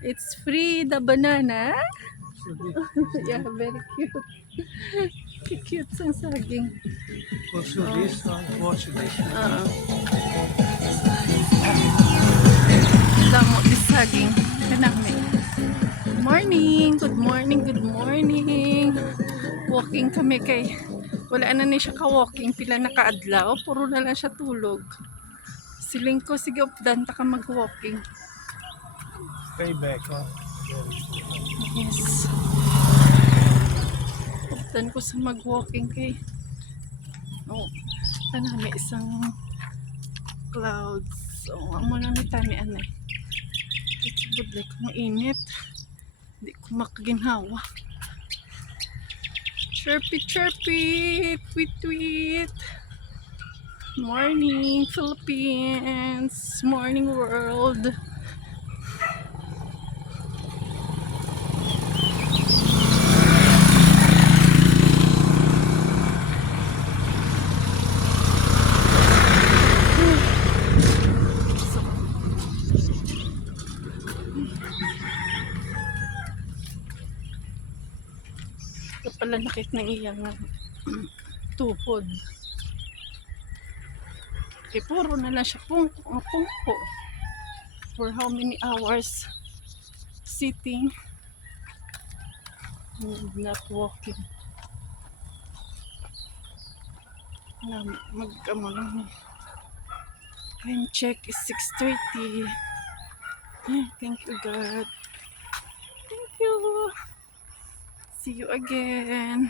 It's free, the banana. Yeah, very cute. Cute ang saging. Also this one, watch this. Damo di saging. Kanami. Good morning, good morning. Walking kami kay wala na ni siya ka-walking, pila na kaadlaw, puro na lang siya tulog. Siling ko, sige updan ta ka mag-walking. Stay back, huh? Yes. Updan ko sa mag-walking kay may isang clouds. So, amo lang ni tani anay. It's budlay ko mainit. Hindi ko makaginhawa. Chirpy, chirpy, tweet, tweet. Morning, Philippines. Morning, world. Ito pala nakit ng iyang tuhod. Okay, puro na lang siya pungko. For how many hours sitting and not walking. Time check is 6:30. Thank you, God. Thank you. See you again.